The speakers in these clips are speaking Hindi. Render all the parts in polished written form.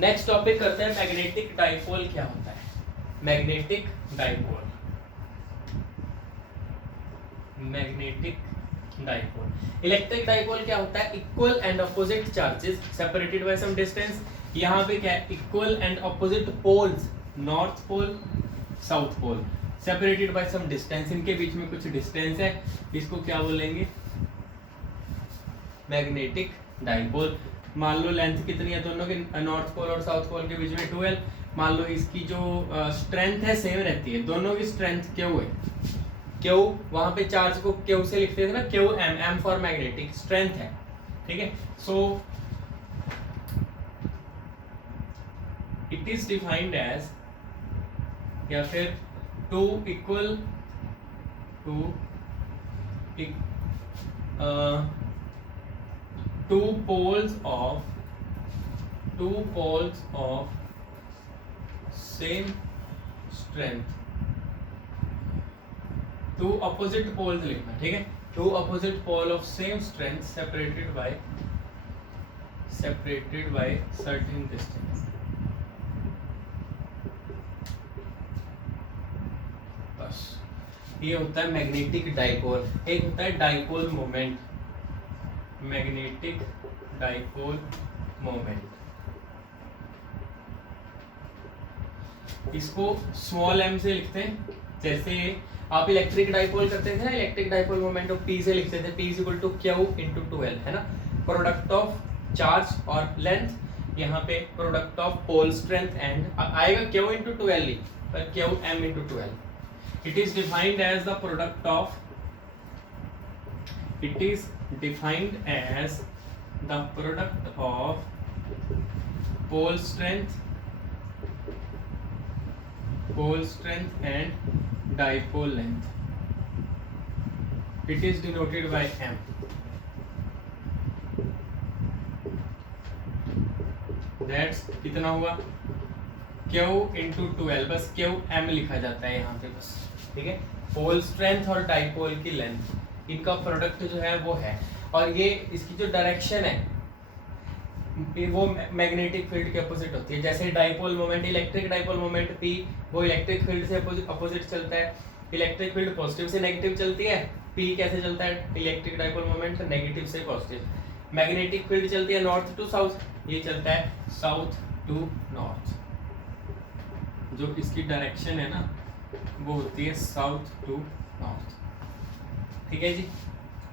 नेक्स्ट टॉपिक करते हैं मैग्नेटिक डाइपोल क्या होता है। Magnetic dipole, magnetic dipole. Electric dipole क्या होता है? Equal and opposite charges separated by some distance. यहाँ पे क्या है? Equal and opposite poles, north pole south pole, separated by some distance. इनके बीच में कुछ डिस्टेंस है, इसको क्या बोलेंगे? Magnetic dipole. मान लो लेंथ कितनी है दोनों की, नॉर्थ पोल और साउथ पोल के बीच में 12। मान लो इसकी जो स्ट्रेंथ है सेम रहती है, दोनों की स्ट्रेंथ क्यू है। क्यू वहां पे चार्ज को क्यू से लिखते थे ना, Q M, M for magnetic strength है, ठीक है। So it is defined as, या फिर to equal to two poles of same strength, two opposite poles लिखना, ठीक है। two opposite pole of same strength separated by certain distance। बस ये होता है मैग्नेटिक डाइपोल। एक होता है dipole moment, magnetic dipole moment. इसको स्मॉल m से लिखते हैं। जैसे आप इलेक्ट्रिक डाइपोल करते थे ना, electric dipole moment of P से लिखते थे, P is equal to Q into 2L, है ना। प्रोडक्ट ऑफ चार्ज और लेंथ, यहाँ पे product of pole strength and आएगा Q इंटू 2L ही, पर Q m into 2L। It is defined as the product of, it is defined as the product of pole strength and dipole length. It is denoted by m. That's कितना हुआ? Q into 2L, बस Q m लिखा जाता है यहाँ पे बस, ठीक है। पोल स्ट्रेंथ और डाइपोल की लेंथ, इनका प्रोडक्ट जो है वो है। और ये इसकी जो डायरेक्शन है वो मैग्नेटिक फील्ड के अपोजिट होती है। जैसे dipole moment, electric dipole moment P, वो इलेक्ट्रिक फील्ड से अपोजिट चलता है। इलेक्ट्रिक फील्ड पॉजिटिव से नेगेटिव चलती है, P कैसे चलता है? इलेक्ट्रिक डाइपोल मोमेंट नेगेटिव से पॉजिटिव। मैग्नेटिक फील्ड चलती है नॉर्थ टू साउथ, ये चलता है साउथ टू नॉर्थ। जो इसकी डायरेक्शन है ना वो होती है साउथ टू नॉर्थ, ठीक है जी।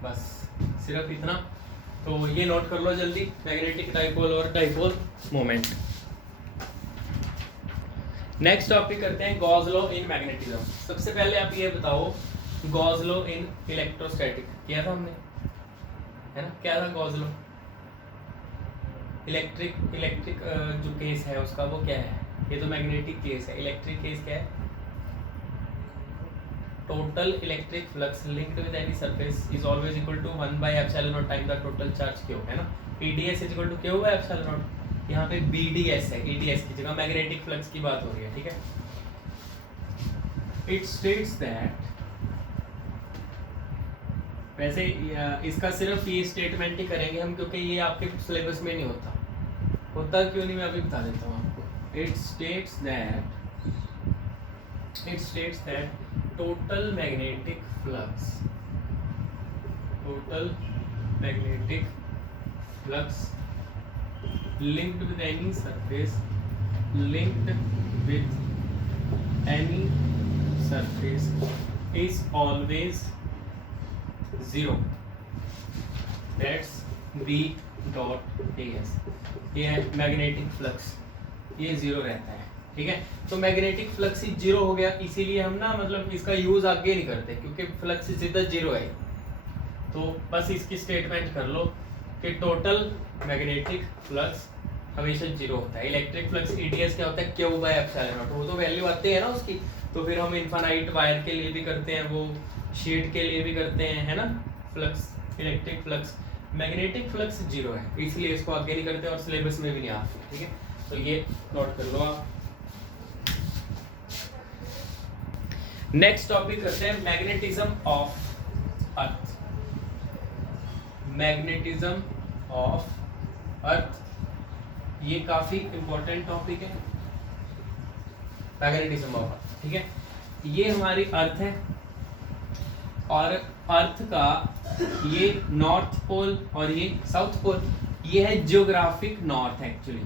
बस सिर्फ इतना, तो ये नोट कर लो जल्दी, मैग्नेटिक डाइपोल और डाइपोल मोमेंट। नेक्स्ट टॉपिक करते हैं गॉस लॉ इन मैग्नेटिज्म। सबसे पहले आप ये बताओ, गॉस लॉ इन इलेक्ट्रोस्टैटिक किया था हमने, है ना। क्या था गॉस लॉ? इलेक्ट्रिक जो केस है उसका वो क्या है? ये तो मैग्नेटिक केस है। इलेक्ट्रिक केस क्या है? total electric flux linked with any surface is always equal to 1 by epsilon naught times the total charge q, है ना। EDS is equal to q by epsilon naught। यहाँ पे BDS है, EDS की जगह मैग्नेटिक फ्लक्स की बात हो रही है, ठीक है। It states that, वैसे इसका सिर्फ ये स्टेटमेंट ही करेंगे हम, क्योंकि ये आपके सिलेबस में नहीं होता क्यों नहीं, मैं अभी बता देता हूँ आपको। It states that total magnetic flux linked with any surface is always zero। That's V dot as। ये है मैग्नेटिक फ्लक्स, ये जीरो रहता है, ठीक है। तो मैग्नेटिक फ्लक्स ही जीरो हो गया, इसीलिए हम ना मतलब इसका यूज आगे नहीं करते, क्योंकि फ्लक्स सीधा जीरो है। तो बस इसकी स्टेटमेंट कर लो कि टोटल मैग्नेटिक फ्लक्स हमेशा जीरो होता है। इलेक्ट्रिक फ्लक्स EDS क्या होता है? Q by epsilon naught। वो तो वैल्यू आती है ना उसकी, तो फिर हम इनफाइनाइट वायर के लिए भी करते हैं, वो शीट के लिए भी करते हैं, है ना। Flux, electric flux, magnetic flux zero है, इसलिए इसको आगे नहीं करते और सिलेबस में भी नहीं आते, ठीक है। तो ये नोट कर लो आप। नेक्स्ट टॉपिक करते हैं magnetism of earth. Magnetism of अर्थ, ये काफी इंपॉर्टेंट टॉपिक है, मैग्नेटिज्म ऑफ अर्थ, ठीक है। ये हमारी अर्थ है और अर्थ का ये नॉर्थ पोल और ये साउथ पोल, ये है geographic north, actually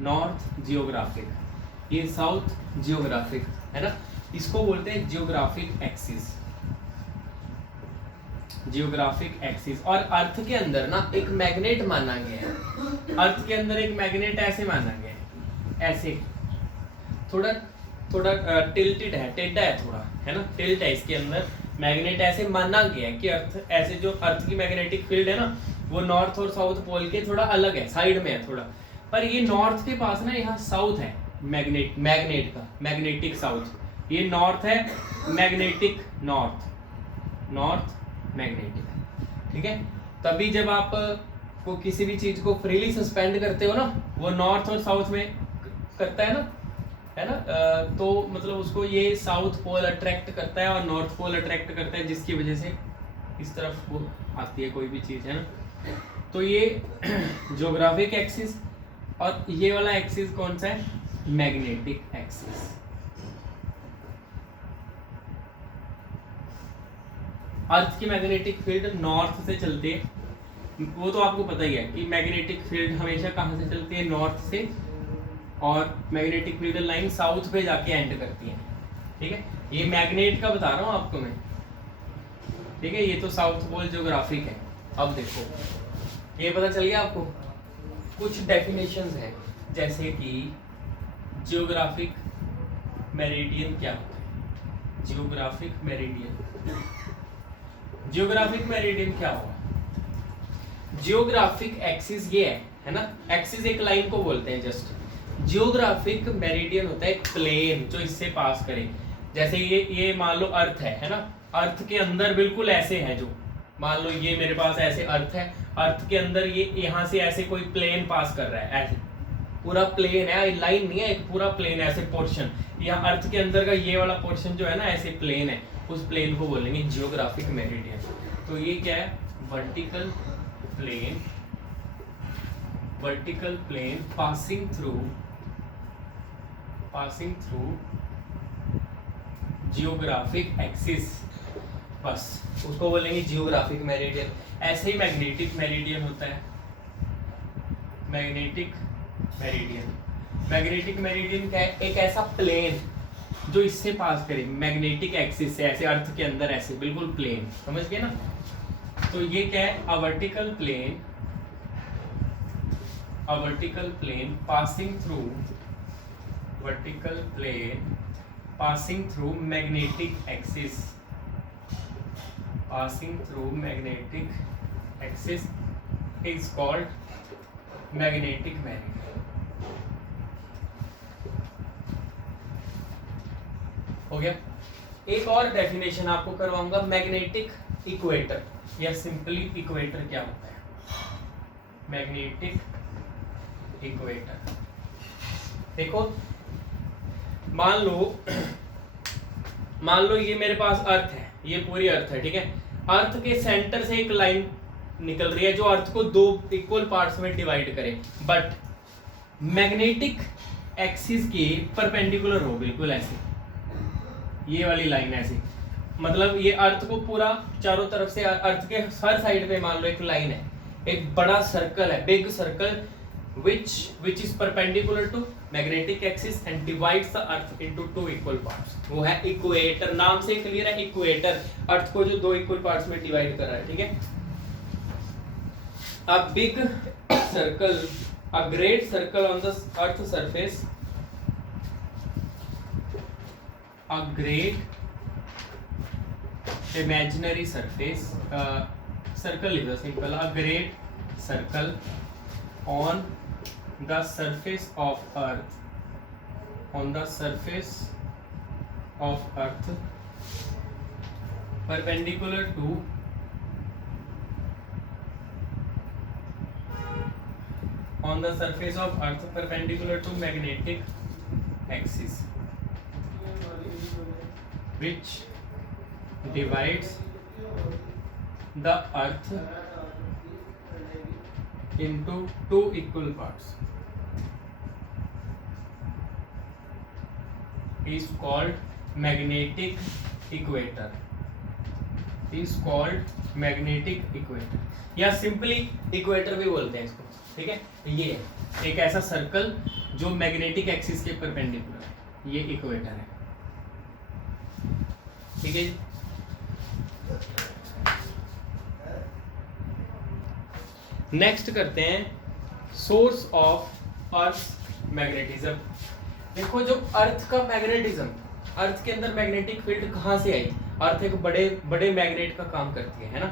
north geographic, ये साउथ जियोग्राफिक है ना। इसको बोलते हैं जियोग्राफिक एक्सिस, जियोग्राफिक एक्सिस। और अर्थ के अंदर ना एक मैग्नेट माना गया है, अर्थ के अंदर एक मैग्नेट ऐसे माना गया है, ऐसे थोड़ा थोड़ा टिल्टेड है, टेढ़ा है थोड़ा, है ना, टिल्ट है इसके अंदर मैग्नेट, ऐसे माना गया है कि अर्थ ऐसे जो अर्थ की मैग्नेटिक फील्ड है ना वो नॉर्थ और साउथ पोल के थोड़ा अलग है, साइड में है थोड़ा, पर ये नॉर्थ के पास ना यहाँ साउथ है, मैग्नेट का मैग्नेटिक साउथ, ये नॉर्थ है मैग्नेटिक नॉर्थ, नॉर्थ मैग्नेटिक, ठीक है। तभी जब आप को किसी भी चीज को फ्रीली सस्पेंड करते हो ना, वो नॉर्थ और साउथ में करता है ना, तो मतलब उसको ये साउथ पोल अट्रैक्ट करता है और नॉर्थ पोल अट्रैक्ट करता है, जिसकी वजह से इस तरफ वो आती है कोई भी चीज, है ना। तो ये ज्योग्राफिक एक्सिस, और ये वाला एक्सिस कौन सा है, मैग्नेटिक एक्सिस। अर्थ की मैग्नेटिक फील्ड नॉर्थ से चलती है, वो तो आपको पता ही है कि मैग्नेटिक फील्ड हमेशा कहाँ से चलती है, नॉर्थ से, और मैग्नेटिक फील्ड लाइन साउथ पे जाके एंड करती है, ठीक है। ये मैग्नेट का बता रहा हूँ आपको मैं, ठीक है। ये तो साउथ पोल ज्योग्राफिक है। अब देखो ये पता चल गया आपको, कुछ डेफिनेशंस हैं, जैसे कि जियोग्राफिक मेरिडियन क्या होता है, जियोग्राफिक मेरिडियन, जियोग्राफिक मेरिडियन क्या होगा, जियोग्राफिक एक्सिस ये है ना, एक्सिस एक लाइन को बोलते हैं जस्ट, जियोग्राफिक मेरिडियन होता है एक प्लेन जो इससे पास करे, जैसे ये मान लो अर्थ है ना, अर्थ के अंदर बिल्कुल ऐसे है, जो मान लो ये मेरे पास ऐसे अर्थ है, अर्थ के अंदर ये यहाँ से ऐसे कोई प्लेन पास कर रहा है, ऐसे पूरा प्लेन है, लाइन नहीं है, एक पूरा प्लेन ऐसे पोर्शन, यहाँ अर्थ के अंदर का ये वाला पोर्शन जो है ना ऐसे प्लेन है, उस प्लेन को बोलेंगे जियोग्राफिक मेरिडियन। तो ये क्या है, vertical plane, vertical plane passing through geographic axis, बस उसको बोलेंगे जियोग्राफिक मेरिडियन। ऐसे ही मैग्नेटिक मेरिडियन होता है, मैग्नेटिक मेरिडियन, मैग्नेटिक मेरिडियन क्या है, एक ऐसा प्लेन जो इससे पास करे मैग्नेटिक एक्सिस से, ऐसे अर्थ के अंदर ऐसे बिल्कुल प्लेन, समझ गए ना। तो ये क्या है, a vertical plane passing through, vertical plane passing through magnetic axis, passing through magnetic axis is called magnetic meridian। हो गया। एक और डेफिनेशन आपको करवाऊंगा, मैग्नेटिक इक्वेटर या सिंपली इक्वेटर क्या होता है, मैग्नेटिक इक्वेटर। देखो मान लो ये मेरे पास अर्थ है, ये पूरी अर्थ है, ठीक है। अर्थ के सेंटर से एक लाइन निकल रही है जो अर्थ को दो इक्वल पार्ट्स में डिवाइड करे, बट मैग्नेटिक एक्सिस के परपेंडिकुलर हो, बिल्कुल ऐसे, ये वाली लाइन ऐसे, मतलब ये अर्थ को पूरा चारों तरफ से, अर्थ के हर साइड पे मान लो एक लाइन है, एक बड़ा सर्कल है, big circle, which is perpendicular to magnetic axis and divides the earth into two equal parts, वो है इक्वेटर, नाम से क्लियर है, इक्वेटर, अर्थ को जो दो इक्वल पार्ट्स में डिवाइड कर रहा है, ठीक है। A big circle, a great circle on the earth surface, a great imaginary surface, circle is a simple, a great circle on the surface of earth, on the surface of earth perpendicular to on the surface of earth perpendicular to magnetic axis, which divides the earth into two equal parts, is called magnetic equator, is called magnetic equator, या सिंपली इक्वेटर भी बोलते हैं इसको, ठीक है। ये है एक ऐसा सर्कल जो मैग्नेटिक एक्सिस के परपेंडिकुलर है, ये इक्वेटर है, ठीक है। नेक्स्ट करते हैं सोर्स ऑफ अर्थ मैग्नेटिज्म। देखो जो अर्थ का मैग्नेटिज्म, अर्थ के अंदर मैग्नेटिक फील्ड कहाँ से आई? अर्थ एक बड़े बड़े मैग्नेट का काम करती है ना,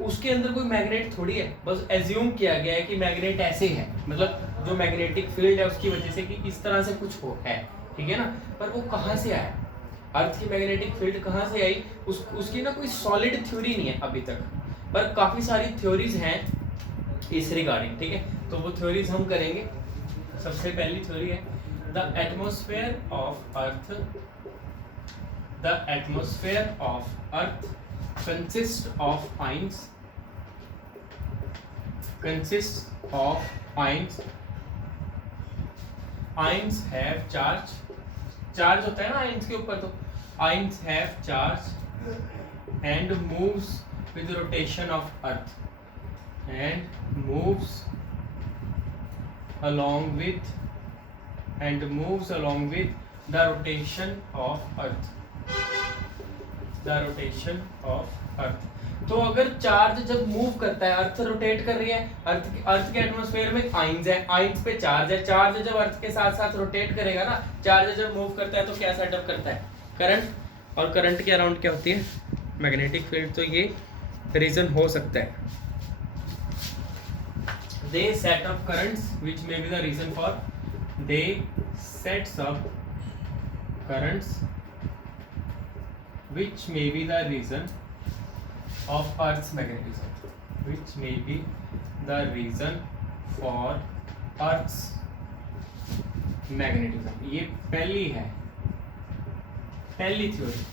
उसके अंदर कोई मैग्नेट थोड़ी है, बस एज्यूम किया गया है कि मैग्नेट ऐसे है, मतलब जो मैग्नेटिक फील्ड है उसकी वजह से कि इस तरह से कुछ हो है, ठीक है ना। पर वो कहाँ से आया? अर्थ की मैग्नेटिक फील्ड कहाँ से आई? उसकी ना कोई सॉलिड थ्योरी नहीं है अभी तक, पर काफी सारी थ्योरीज हैं इस रिगार्डिंग, ठीक है। तो वो थ्योरीज हम करेंगे। सबसे पहली थ्योरी है the atmosphere of earth, the atmosphere of earth consists of ions, consists of ions, ions have charge, charge होता है ना ions के ऊपर, तो ions have charge and moves with the rotation of earth, and moves along with, and moves along with the rotation of earth, the rotation of earth। तो अगर चार्ज जब मूव करता है, अर्थ रोटेट कर रही है, अर्थ के एटमॉस्फेयर में आइंस है, आइंस पे चार्ज है, चार्ज जब अर्थ के साथ साथ रोटेट करेगा ना, चार्ज जब मूव करता है तो क्या सेटअप करता है? करंट। और करंट के अराउंड क्या होती है? Magnetic field. तो ये रीजन हो सकता है। They set up currents which may be the reason for, they sets up currents which may be the reason of Earth's magnetism, which may be the reason for Earth's magnetism। ये पहली है, पहली थ्योरी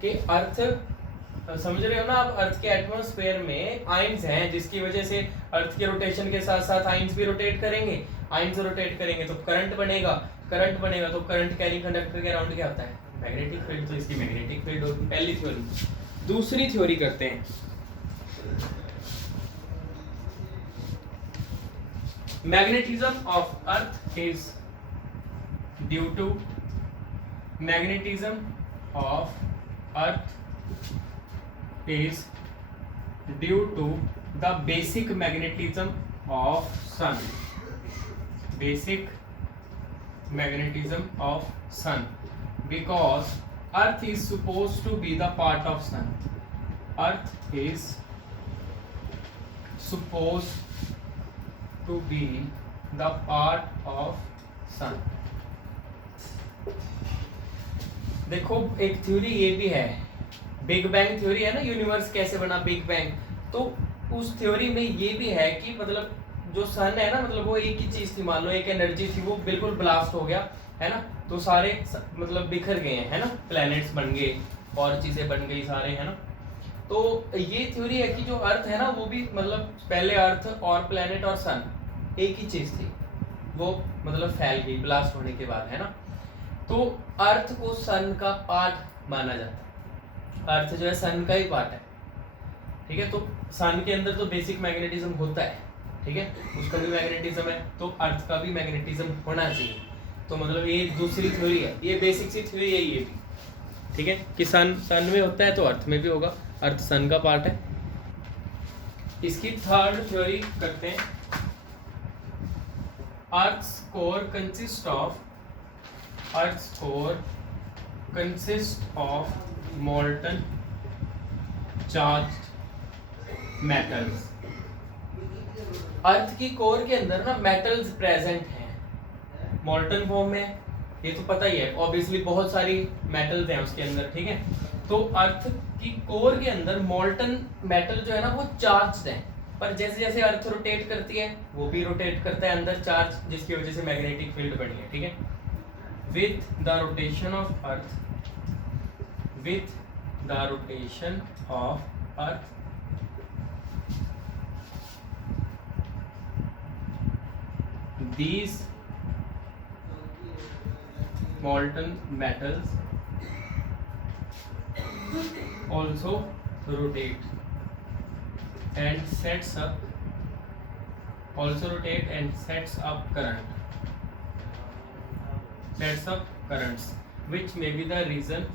कि अर्थ, समझ रहे हो ना आप, अर्थ के एटमॉस्फेयर में आइंस हैं जिसकी वजह से अर्थ के रोटेशन के साथ साथ आइंस भी रोटेट करेंगे, आइंस रोटेट करेंगे तो करंट बनेगा, करंट बनेगा तो करंट कैरिंग कंडक्टर के अराउंड क्या होता है? Magnetic field. तो इसकी मैग्नेटिक फील्ड होगी, पहली थ्योरी। दूसरी थ्योरी करते हैं, magnetism of earth is due to, magnetism of earth is due to the basic magnetism of sun, basic magnetism of sun, because earth is supposed to be the part of sun, earth is supposed to be the part of sun। देखो एक थ्योरी ये भी है, बिग बैंग थ्योरी है ना, यूनिवर्स कैसे बना, बिग बैंग। तो उस थ्योरी में ये भी है कि मतलब जो सन है ना, मतलब वो एक ही चीज थी, मान लो एक एनर्जी थी, वो बिल्कुल ब्लास्ट हो गया है ना, तो सारे मतलब बिखर गए हैं, है ना, प्लैनेट्स बन गए और चीजें बन गई सारे, है ना। तो ये थ्योरी है कि जो अर्थ है ना, वो भी मतलब पहले अर्थ और प्लैनेट और सन एक ही चीज थी, वो मतलब फैल गई ब्लास्ट होने के बाद, है ना। तो अर्थ को सन का पार्ट माना जाता है, अर्थ जो है सन का ही पार्ट है, ठीक है। तो सन के अंदर तो बेसिक मैग्नेटिज्म होता है, ठीक है, उसका भी मैग्नेटिज्म है, तो अर्थ का भी मैग्नेटिज्म होना चाहिए। तो मतलब ये दूसरी थ्योरी है, ये बेसिक सी थ्योरी है ये भी, ठीक है, कि सन में होता है तो अर्थ में भी होगा, अर्थ सन का पार्ट है। इसकी थर्ड थ्योरी करते हैं, earth's core consist of, earth's core consist of molten charged metals. Earth की कोर के अंदर ना मेटल्स प्रेजेंट हैं मोल्टन फॉर्म में, ये तो पता ही है, ऑब्वियसली बहुत सारी मेटल्स हैं उसके अंदर, ठीक है। तो अर्थ की कोर के अंदर मोल्टन मेटल जो है ना वो चार्ज्ड है, पर जैसे जैसे अर्थ रोटेट करती है वो भी रोटेट करता है अंदर चार्ज, जिसकी वजह से मैग्नेटिक फील्ड बनी है, ठीक है। With the rotation of earth, with the rotation of earth these molten metals also rotate and sets up currents, which may be the reason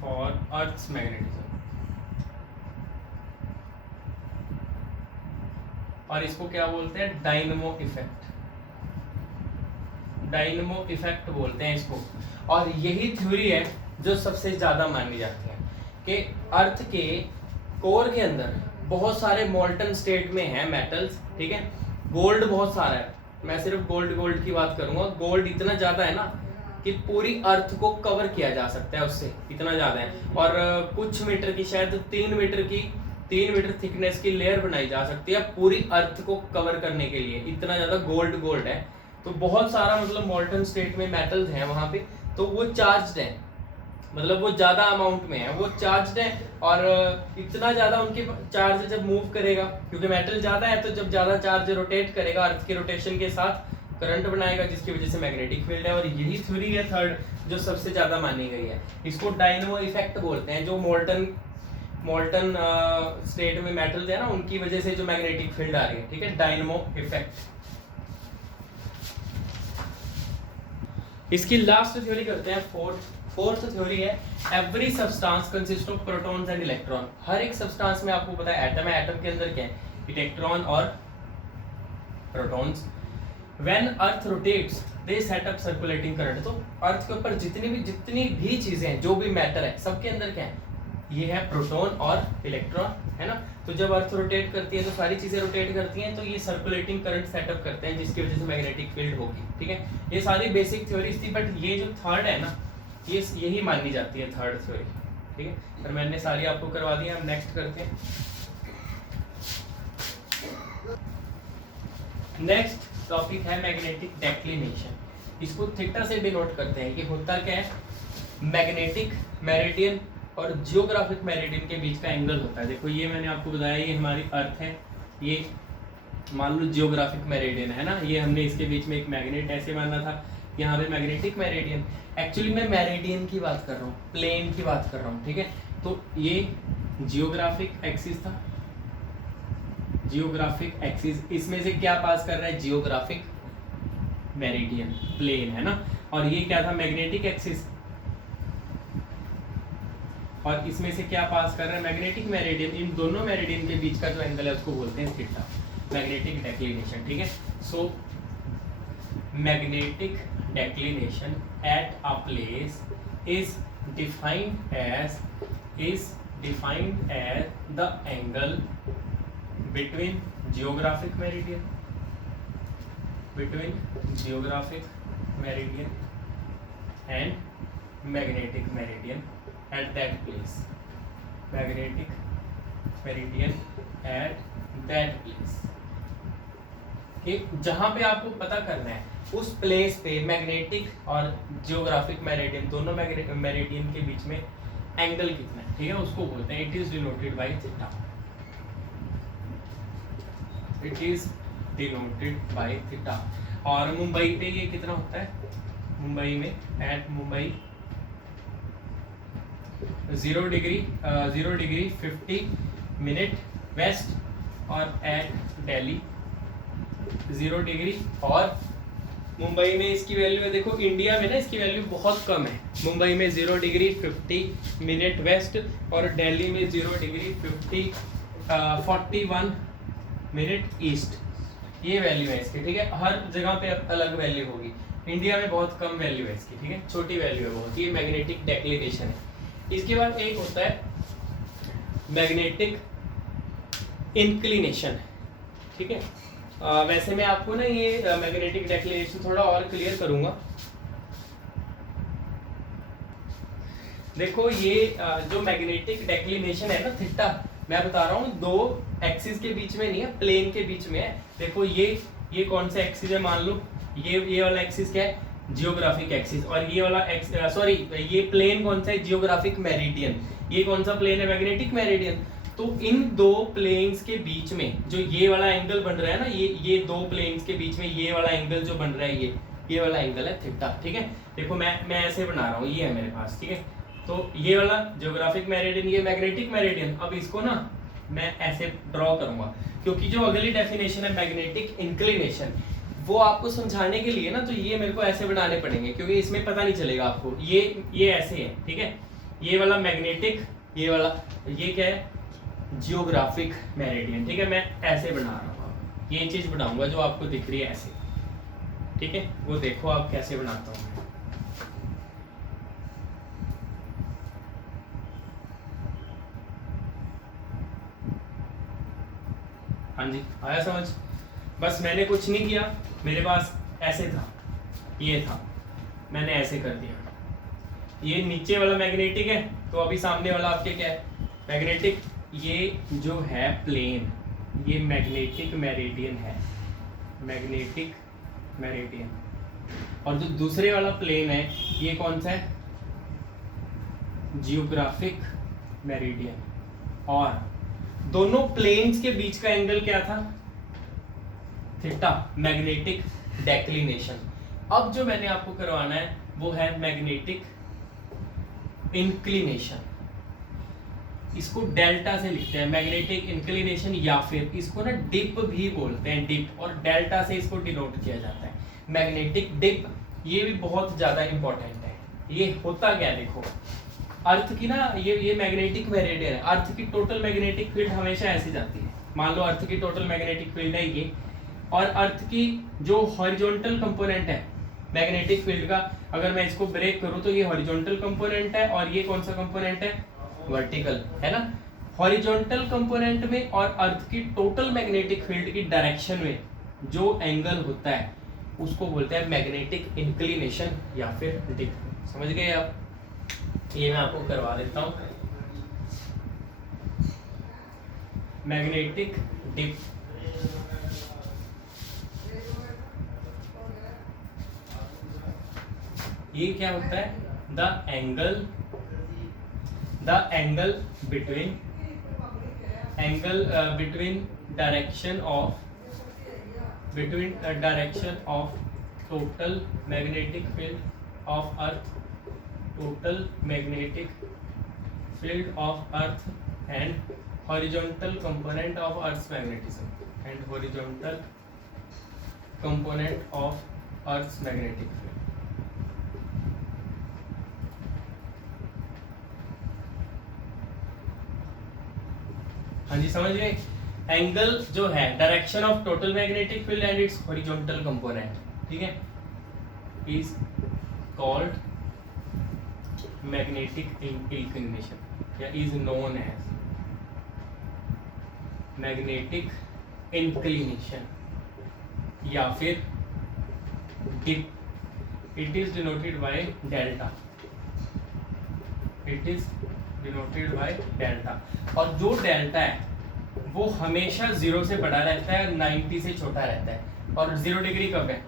for Earth's magnetism. और इसको क्या बोलते हैं? डायनमो इफेक्ट बोलते हैं इसको। और यही थ्योरी है जो सबसे ज्यादा मानी जाती है कि अर्थ के कोर के अंदर बहुत सारे मोल्टन स्टेट में हैं मेटल्स, ठीक है। गोल्ड बहुत सारा है, मैं सिर्फ गोल्ड की बात करूंगा। गोल्ड इतना ज्यादा है ना कि पूरी अर्थ को कवर किया जा सकता है उससे, इतना ज्यादा है। और कुछ मीटर की, शायद 3 मीटर थिकनेस की लेयर बनाई जा सकती है पूरी अर्थ को कवर करने के लिए, इतना ज्यादा गोल्ड है। तो बहुत सारा मतलब मोल्टन स्टेट में मेटल्स हैं वहां पे, तो वो चार्ज्ड है, मतलब वो ज्यादा अमाउंट में है, वो चार्ज्ड है। और इतना ज्यादा उनके चार्ज जब मूव करेगा, क्योंकि मेटल ज्यादा है, तो जब ज्यादा चार्ज रोटेट करेगा अर्थ के रोटेशन के साथ करंट बनाएगा, जिसकी वजह से मैग्नेटिक फील्ड है। और यही थ्योरी है थर्ड जो सबसे ज्यादा मानी गई है। इसको डायनमो इफेक्ट बोलते हैं, जो मोल्टन स्टेट में मेटल्स है ना, उनकी वजह से जो मैग्नेटिक फील्ड आ रही है, ठीक है, डायनमो इफेक्ट। इसकी लास्ट थ्योरी करते हैं, फोर्थ थ्योरी है every substance consist of protons and electron. हर एक सब्सटेंस में आपको पता है एटम है, एटम के अंदर क्या है? इलेक्ट्रॉन और protons. When earth rotates they set up circulating current. तो अर्थ के ऊपर जितनी भी चीजें हैं, जो भी मैटर है, सबके अंदर क्या है? ये है प्रोटॉन और इलेक्ट्रॉन, है ना। तो जब अर्थ रोटेट करती है तो सारी चीजें रोटेट करती हैं, तो ये सर्कुलेटिंग करंट सेटअप करते हैं, जिसकी वजह से मैग्नेटिक फील्ड होगी, ठीक है। ये सारी बेसिक थ्योरीज थी, बट ये जो थर्ड है ना, ये यही मानी जाती है थर्ड थ्योरी, ठीक है। पर मैंने सारी आपको करवा दी, हम नेक्स्ट करते हैं। नेक्स्ट टॉपिक है मैग्नेटिक डेक्लिनेशन। इसको थीटा से डिनोट करते हैं कि होता क्या है? मैग्नेटिक मेरिडियन और जियोग्राफिक मेरिडियन के बीच का एंगल होता है। देखो ये मैंने आपको बताया, ये हमारी अर्थ है, ये मान लो जियोग्राफिक मेरिडियन है ना, ये हमने इसके बीच में एक मैग्नेट ऐसे माना था, यहाँ पे मैग्नेटिक मेरिडियन। एक्चुअली मैं मेरिडियन की बात कर रहा हूँ, प्लेन की बात कर रहा हूँ, ठीक है। तो ये जियोग्राफिक एक्सिस था, जियोग्राफिक एक्सिस, इसमें से क्या पास कर रहा है? जियोग्राफिक मेरिडियन, प्लेन, है ना। और ये क्या था? Magnetic axis. और इसमें से क्या पास कर रहा है? Magnetic meridian. इन दोनों मेरिडियन के बीच का जो एंगल है उसको बोलते हैं थीटा, मैग्नेटिक डेक्लिनेशन, ठीक है। So magnetic declination at a place is defined as the angle between geographic meridian and magnetic meridian at that place, magnetic meridian at that place, कि जहां पे आपको पता करना है उस प्लेस पे मैग्नेटिक और जियोग्राफिक मेरिडियन, दोनों मेरिडियन के बीच में एंगल कितना है, ठीक है, उसको बोलते हैं it is denoted by theta, it is denoted by theta. और मुंबई पे ये कितना होता है? मुंबई में, at Mumbai 0 degree 50 minute west, और एट दिल्ली 0 डिग्री। और मुंबई में इसकी वैल्यू है, देखो इंडिया में ना इसकी वैल्यू बहुत कम है। मुंबई में 0 डिग्री 50 मिनट वेस्ट, और दिल्ली में 0 डिग्री 41 मिनट ईस्ट, ये वैल्यू है इसकी, ठीक है। हर जगह पे अलग वैल्यू होगी, इंडिया में बहुत कम वैल्यू है इसकी, ठीक है, छोटी वैल्यू है बहुत। ये मैग्नेटिक डेक्लिनेशन है। इसके बाद एक होता है मैग्नेटिक इंक्लिनेशन, ठीक है। वैसे मैं आपको ना ये मैग्नेटिक डेक्लिनेशन थोड़ा और क्लियर करूंगा। देखो ये जो मैग्नेटिक डेक्लिनेशन है ना थीटा, मैं बता रहा हूँ 2 एक्सिस के बीच में नहीं है, प्लेन के बीच में है। देखो ये कौन सा एक्सिस है? मान लो ये वाला एक्सिस क्या है? Geographic axis. और ये वाला ये प्लेन कौन सा है? Geographic meridian. ये कौन सा प्लेन है? Magnetic meridian. तो इन दो प्लेन्स के बीच में जो ये वाला एंगल बन रहा है ना, ये दो प्लेन्स के बीच में ये वाला एंगल जो बन रहा है, ये वाला एंगल है थीटा। ठीक है, देखो मैं ऐसे बना रहा हूँ, ये है मेरे पास। ठीक है, तो ये वाला ज्योग्राफिक मेरिडियन, ये मैग्नेटिक मेरिडियन। अब इसको ना मैं ऐसे ड्रॉ करूंगा, क्योंकि जो अगली डेफिनेशन है मैग्नेटिक इंक्लिनेशन, वो आपको समझाने के लिए ना, तो ये मेरे को ऐसे बनाने पड़ेंगे, क्योंकि इसमें पता नहीं चलेगा आपको। ये ऐसे है। ठीक है, ये वाला मैग्नेटिक, ये वाला, ये क्या है, जियोग्राफिक मेरिडियन। ठीक है, मैं ऐसे बना रहा हूँ, ये चीज बनाऊंगा जो आपको दिख रही है ऐसे। ठीक है, वो देखो आप कैसे बनाता हूँ। हाँ जी, आया समझ? बस मैंने कुछ नहीं किया, मेरे पास ऐसे था, ये था, मैंने ऐसे कर दिया। ये नीचे वाला मैग्नेटिक है, तो अभी सामने वाला आपके क्या है, मैग्नेटिक। ये जो है प्लेन, ये मैग्नेटिक मेरिडियन है, मैग्नेटिक मेरिडियन। और जो दूसरे वाला प्लेन है, ये कौन सा है, जियोग्राफिक मेरिडियन। और दोनों प्लेन्स के बीच का एंगल क्या था, थीटा, मैग्नेटिक डेक्लिनेशन। अब जो मैंने आपको करवाना है वो है मैग्नेटिक इंक्लिनेशन। इसको डेल्टा से लिखते हैं, मैग्नेटिक इंक्लिनेशन, या फिर इसको ना डिप भी बोलते हैं, डिप, और डेल्टा से इसको डिनोट किया जाता है, मैग्नेटिक डिप। ये भी बहुत ज्यादा इंपॉर्टेंट है। ये होता क्या है, देखो, अर्थ की ना, ये मैग्नेटिक मेरिडियन है, अर्थ की टोटल मैग्नेटिक फील्ड हमेशा ऐसी जाती है। मान लो अर्थ की टोटल मैग्नेटिक फील्ड है ये, और अर्थ की जो हॉरिजॉन्टल कंपोनेंट है मैग्नेटिक फील्ड का, अगर मैं इसको ब्रेक करूं तो ये हॉरिजॉन्टल कंपोनेंट है, और ये कौन सा कंपोनेंट है, वर्टिकल, है ना। हॉरिजॉन्टल कंपोनेंट में और अर्थ की टोटल मैग्नेटिक फील्ड की डायरेक्शन में जो एंगल होता है उसको बोलते हैं मैग्नेटिक इंक्लिनेशन या फिर डिप। समझ गए आप? ये मैं आपको करवा देता हूं, मैग्नेटिक डिप। ये क्या होता है, the angle between direction of total magnetic field of earth, total magnetic field of earth and horizontal component of earth's magnetism, and horizontal component of earth's magnetic field. हाँ जी, समझ गए? एंगल जो है direction of total magnetic field and its horizontal component, ठीक है, इज कॉल्ड मैग्नेटिक इंक्लिनेशन, या is known as magnetic inclination या फिर dip. It is denoted by delta, it is denoted by delta. और जो डेल्टा है वो हमेशा 0 से बड़ा रहता है और 90 से छोटा रहता है। और 0 डिग्री कब है,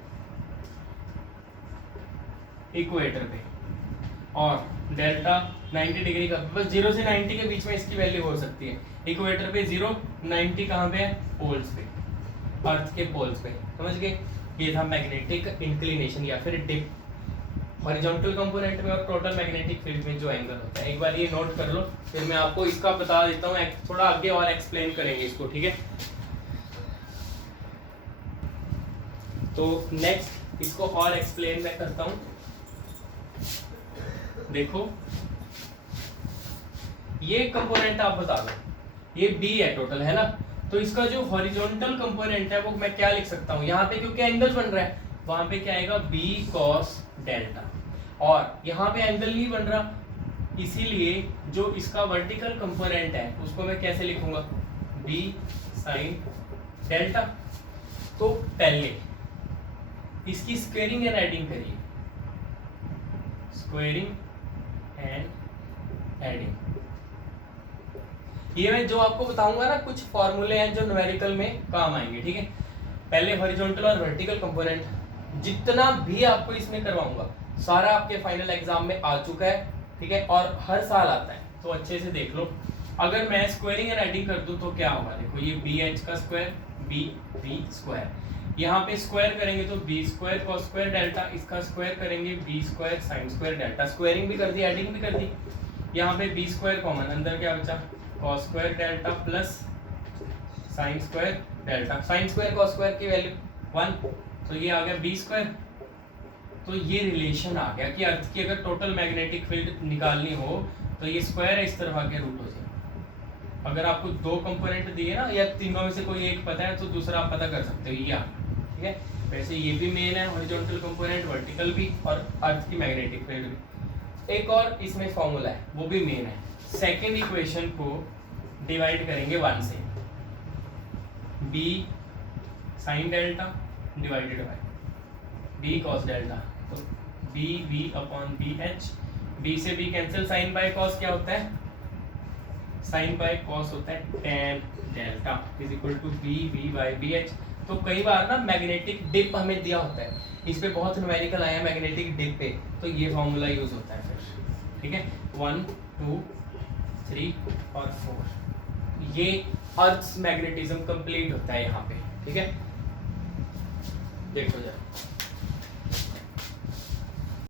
इक्वेटर पे, और डेल्टा 90 डिग्री का, बस 0 से 90 के बीच में इसकी वैल्यू हो सकती है। इक्वेटर पे 0, 90 कहाँ पे है, पोल्स पे, अर्थ के पोल्स पे। समझ गए? ये था मैग्नेटिक इंक्लिनेशन या फिर डिप, हॉरिजॉन्टल कंपोनेंट में और टोटल मैग्नेटिक फील्ड में जो एंगल होता है। एक बार ये नोट कर लो, फिर मैं आपको इसका बता देता हूँ, थोड़ा आगे और एक्सप्लेन करेंगे इसको, ठीक है। तो नेक्स्ट इसको और एक्सप्लेन मैं करता हूँ। देखो, ये कंपोनेंट आप बता दो, ये बी है टोटल, है ना। तो इसका जो हॉरिजॉन्टल कंपोनेंट है वो मैं क्या लिख सकता हूँ, यहाँ पे क्योंकि एंगल बन रहा है, वहां पे क्या आएगा, बी कॉस डेल्टा। और यहाँ पे एंगल नहीं बन रहा, इसीलिए जो इसका वर्टिकल कंपोनेंट है उसको मैं कैसे लिखूंगा, बी साइन डेल्टा। तो पहले इसकी स्क्वेयरिंग एंड एडिंग करिए, स्क्वेयरिंग एंड एडिंग। ये मैं जो आपको बताऊंगा ना, कुछ फॉर्मूले हैं जो न्यूमेरिकल में काम आएंगे, ठीक है। पहले हॉरिजॉन्टल और वर्टिकल कंपोनेंट, जितना भी आपको इसमें करवाऊंगा सारा आपके फाइनल एग्जाम में आ चुका है, ठीक है, और हर साल आता है, तो अच्छे से देख लो। अगर मैं स्क्वायरिंग एंड एडिंग कर दूं तो क्या होगा, देखो ये बी एच का स्क्वायर बी बी स्क्वायर, यहाँ पे स्क्वायर करेंगे तो B square cos square delta, इसका स्क्वायर करेंगे B square sine square delta, squaring भी कर दी एडिंग भी कर दी। यहाँ पे बी स्क्वायर कॉमन, अंदर क्या बचा cos square delta plus sign square delta, sine square cos square की वैल्यू 1, तो ये आ गया बी स्क्वायर। तो ये रिलेशन आ गया कि अर्थ की अगर टोटल मैग्नेटिक फील्ड निकालनी हो तो ये स्क्वायर है इस तरफ आके रूट हो जाए। अगर आपको दो कंपोनेंट दिए ना या तीनों में से कोई एक पता है तो दूसरा आप पता कर सकते हो, ये आ गया, ठीक है। वैसे ये भी मेन है हॉरिजॉन्टल कंपोनेंट, वर्टिकल भी, और अर्थ की मैग्नेटिक फील्ड भी। एक और इसमें फॉर्मूला है वो भी मेन है, सेकेंड इक्वेशन को डिवाइड करेंगे 1 से, B sine delta divided by B cos delta, तो B V upon B H, B से B cancel, sine by cos क्या होता है, साइन बाय कॉस होता है tan delta is equal to B V by B H. तो कई बार ना मैग्नेटिक डिप हमें दिया होता है, इस पे बहुत न्यूमेरिकल आया मैग्नेटिक डिप पे, तो ये फॉर्मूला यूज होता है फिर, ठीक है। 1 2 3 और 4, ये अर्थ मैग्नेटिज्म कंप्लीट होता है यहाँ पे, ठीक है। देखो जरा